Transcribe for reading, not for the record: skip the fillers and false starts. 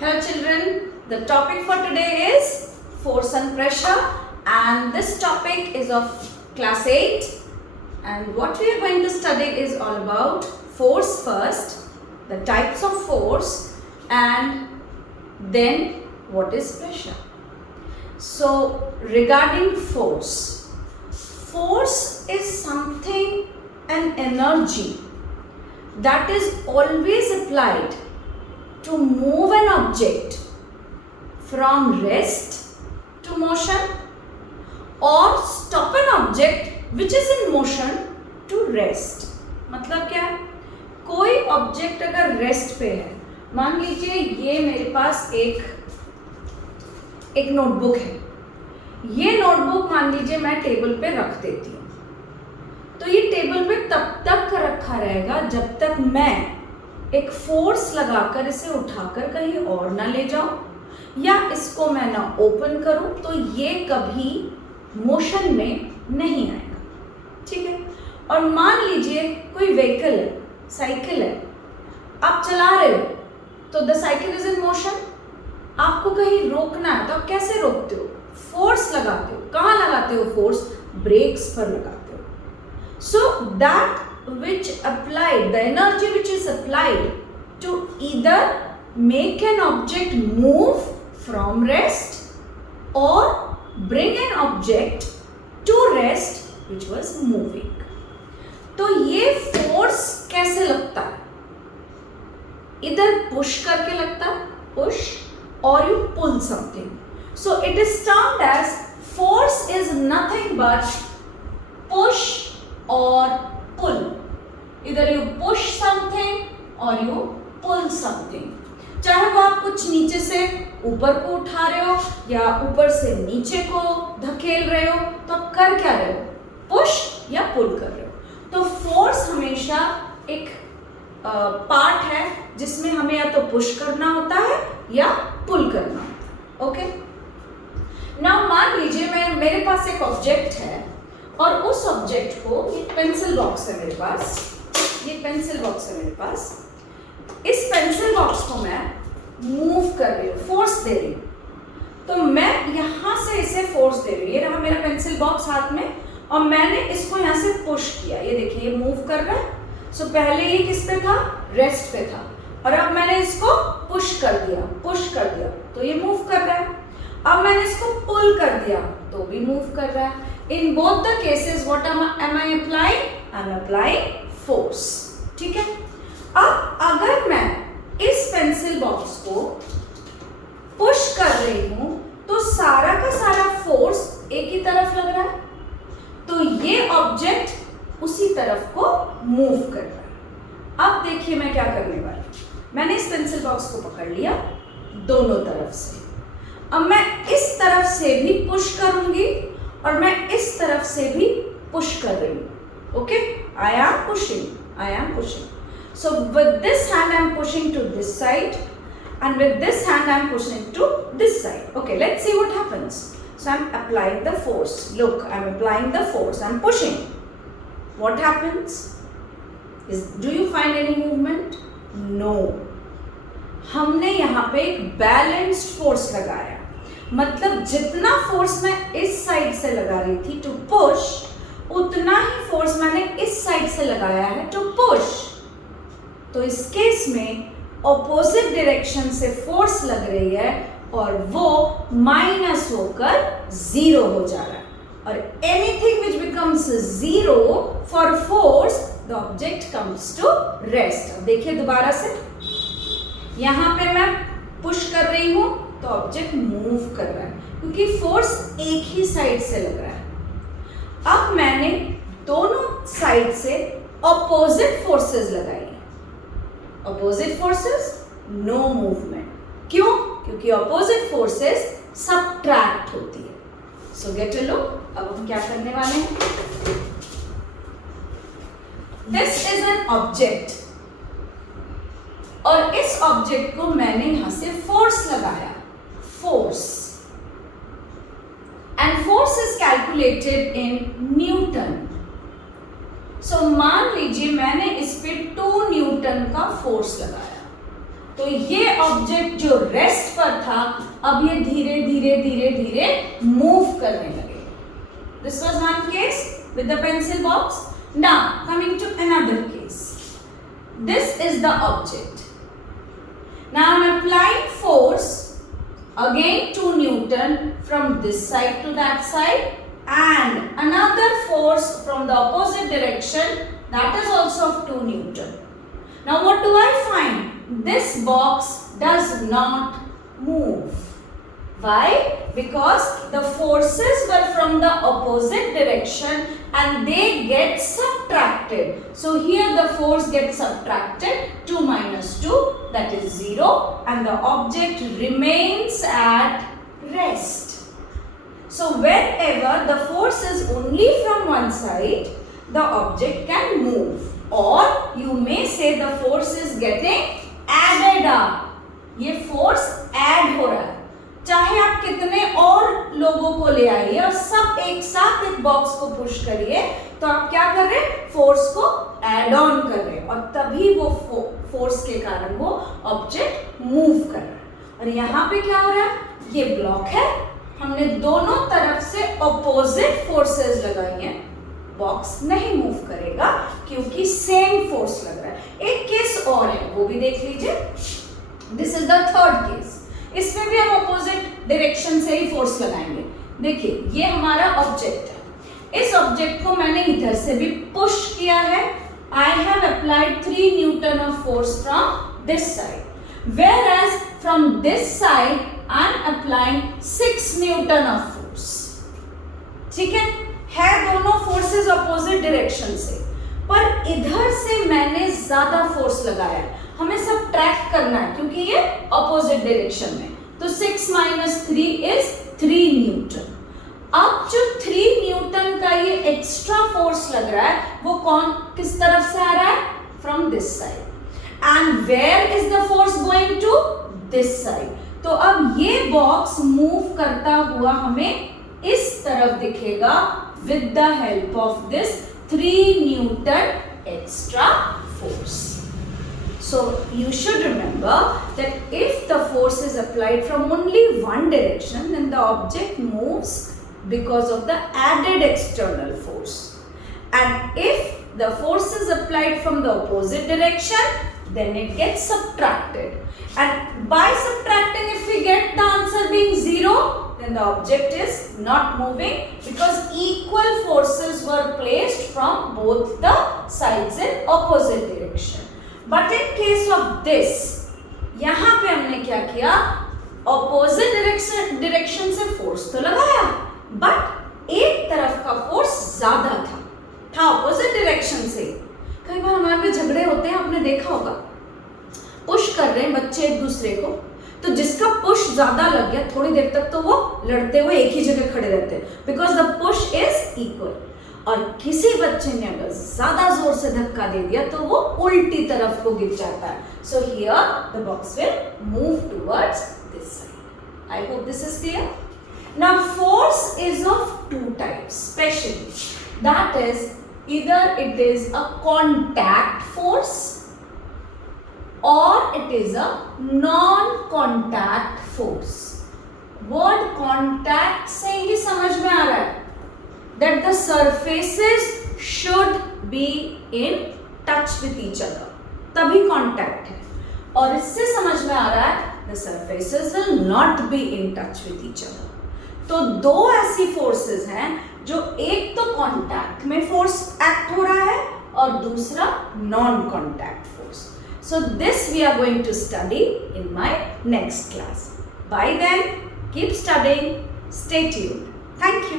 Hello children, the topic for today is force and pressure, and this topic is of class 8, and what we are going to study is all about force first, the types of force, and then what is pressure. So regarding force is something, an energy that is always applied to move an object from rest to motion or stop an object which is in motion to rest. मतलब क्या है? कोई object अगर rest पे है, मान लीजिए ये मेरे पास एक नोटबुक है, ये नोटबुक मान लीजिए मैं टेबल पे रख देती हूँ, तो ये टेबल पे तब तक रखा रहेगा जब तक मैं एक फोर्स लगाकर इसे उठाकर कहीं और ना ले जाऊं या इसको मैं ना ओपन करूं, तो ये कभी मोशन में नहीं आएगा। ठीक है। और मान लीजिए कोई व्हीकल है, साइकिल है, आप चला रहे हो तो the cycle is in motion, आपको कहीं रोकना है तो आप कैसे रोकते हो? फोर्स लगाते हो। कहाँ लगाते हो फोर्स? ब्रेक्स पर लगाते हो। So that which applied, the energy which is applied to either make an object move from rest or bring an object to rest which was moving. तो ये फोर्स कैसे लगता है? इधर पुश करके लगता है, push, or you pull something. So it is termed as force is nothing but push or pull. Either you push something or you pull something. चाहे वो आप कुछ नीचे से ऊपर को उठा रहे हो या ऊपर से नीचे को धकेल रहे हो, तो आप कर क्या रहे हो? पुश या पुल कर रहे हो। तो फोर्स हमेशा एक पार्ट है जिसमें हमें या तो पुश करना होता है या पुल करना होता है। ओके। नाउ मान लीजिए मेरे पास एक ऑब्जेक्ट है और उस ऑब्जेक्ट को, ये पेंसिल बॉक्स है मेरे पास, ये पेंसिल बॉक्स है मेरे पास, इस पेंसिल बॉक्स को मैं मूव कर रही हूँ, फोर्स दे रही हूँ, तो मैं यहाँ से इसे फोर्स दे रही हूँ। ये रहा मेरा पेंसिल बॉक्स हाथ में और मैंने इसको यहाँ से पुश किया, ये देखिए ये मूव कर रहा है। सो पहले ये किस पे था? रेस्ट पे था, और अब मैंने इसको पुश कर दिया तो ये मूव कर रहा है। अब मैंने इसको पुल कर दिया तो भी मूव कर रहा है। In both the cases, what am I applying? I am applying force. ठीक है। अब अगर मैं इस पेंसिल बॉक्स को पुश कर रही हूं तो सारा का सारा फोर्स एक ही तरफ लग रहा है, तो ये ऑब्जेक्ट उसी तरफ को मूव कर रहा है। अब देखिए मैं क्या करने वाली हूं। मैंने इस पेंसिल बॉक्स को पकड़ लिया दोनों तरफ से, अब मैं इस तरफ से भी पुश करूंगी और मैं इस तरफ से भी पुश कर रही हूँ। Okay, I am pushing. So with this hand I am pushing to this side and with this hand I am pushing to this side. Okay, let's see what happens. So I am applying the force. Look, I am applying the force. I am pushing. What happens? Do you find any movement? No. हमने यहाँ पे एक balanced force लगाया, मतलब जितना force मैं इस side से लगा रही थी टू पुश, उतना ही फोर्स मैंने इस साइड से लगाया है टू पुश। तो इस केस में ऑपोजिट डायरेक्शन से फोर्स लग रही है और वो माइनस होकर जीरो हो जा रहा है। और anything which becomes zero for force, the object comes to rest. अब देखिए दोबारा से, यहाँ पे मैं पुश कर रही हूँ तो ऑब्जेक्ट मूव कर रहा है क्योंकि फोर्स एक ही साइड से लग रहा है। अब मैंने दोनों साइड से ऑपोजिट फोर्सेस लगाई, ऑपोजिट फोर्सेस, नो मूवमेंट। क्यों? क्योंकि ऑपोजिट फोर्सेस सबट्रैक्ट होती है। सो गेट अ लुक। अब हम क्या करने वाले हैं? दिस इज एन ऑब्जेक्ट और इस ऑब्जेक्ट को मैंने यहां से फोर्स लगाया, force, and force is calculated in newton. So मान लीजिए मैंने इस पे 2 न्यूटन का फोर्स लगाया तो ये ऑब्जेक्ट जो रेस्ट पर था अब ये धीरे धीरे धीरे धीरे मूव करने लगे. This was one case with the pencil box. Now coming to another case. This is the object. Now I am applying force again 2 Newton from this side to that side and another force from the opposite direction that is also of 2 Newton. Now what do I find? This box does not move. Why? Because the forces were from the opposite direction and they get subtracted. So here the force gets subtracted, 2 minus 2, that is 0, and the object remains at rest. So wherever the force is only from one side, the object can move. Or you may say the force is getting added up. ये force add हो रहा है. चाहे आप कितने और लोगों को ले आइए और सब एक साथ एक बॉक्स को पुश करिए तो आप क्या कर रहे हैं? फोर्स को एड ऑन कर रहे हैं और तभी वो फोर्स के कारण वो ऑब्जेक्ट मूव कर रहा है. और यहाँ पे क्या हो रहा है? ये ब्लॉक है, हमने दोनों तरफ से ऑपोजिट फोर्सेस लगाई हैं. बॉक्स नहीं मूव करेगा क्योंकि सेम फोर्स लग रहा है. एक केस और है, वो भी देख लीजिए. This is the third case. इसमें भी हम ऑपोजिट डायरेक्शन से ही फोर्स लगाएंगे. देखिए ये हमारा ऑब्जेक्ट है. इस ऑब्जेक्ट को मैंने इधर से भी पुश किया है. I have applied 3 Newton of force from this side, whereas from this side I am applying 6 Newton of force. ठीक है दोनों फोर्सेस ऑपोजिट डायरेक्शन से, पर इधर से मैंने ज्यादा फोर्स लगाया. हमें सब ट्रैक करना है क्योंकि ये ऑपोजिट डायरेक्शन में. तो 6 minus 3 is 3 न्यूटन. अब जो 3 न्यूटन का ये एक्स्ट्रा फोर्स लग रहा है वो किस तरफ से आ रहा है? From this side. And where is the force going to? This side. तो अब ये बॉक्स मूव करता हुआ हमें इस तरफ दिखेगा with the help of this 3 Newton extra force. So you should remember that if the force is applied from only one direction, then the object moves because of the added external force. And if the force is applied from the opposite direction, then it gets subtracted. And by subtracting, if we get the answer being 0, then the object is not moving because equal forces were placed from both the sides in opposite direction. But in case of this, यहां पे हमने क्या किया? Opposite direction से force तो लगाया, but एक तरफ का फोर्स ज्यादा था ऑपोजिट डायरेक्शन से. कई बार हमारे में झगड़े होते हैं, आपने देखा होगा. पुश कर रहे हैं बच्चे एक दूसरे को, तो जिसका पुश ज्यादा लग गया थोड़ी देर तक तो वो लड़ते हुए एक ही जगह खड़े रहते हैं because the push is equal. और किसी बच्चे ने अगर ज्यादा जोर से धक्का दे दिया तो वो उल्टी तरफ को गिर जाता है. So here the box will move towards this side. I hope this is clear. Now force is of 2 types specially. That is either it is a contact force और it is a non contact force. Word contact से ही समझ में आ रहा है that the surfaces should be in touch with each other, तभी contact है. और इससे समझ में आ रहा है the surfaces will not be in touch with each other. तो दो ऐसी forces हैं जो एक तो contact में force act हो रहा है और दूसरा non contact force. So this we are going to study in my next class. By then, keep studying, stay tuned. Thank you.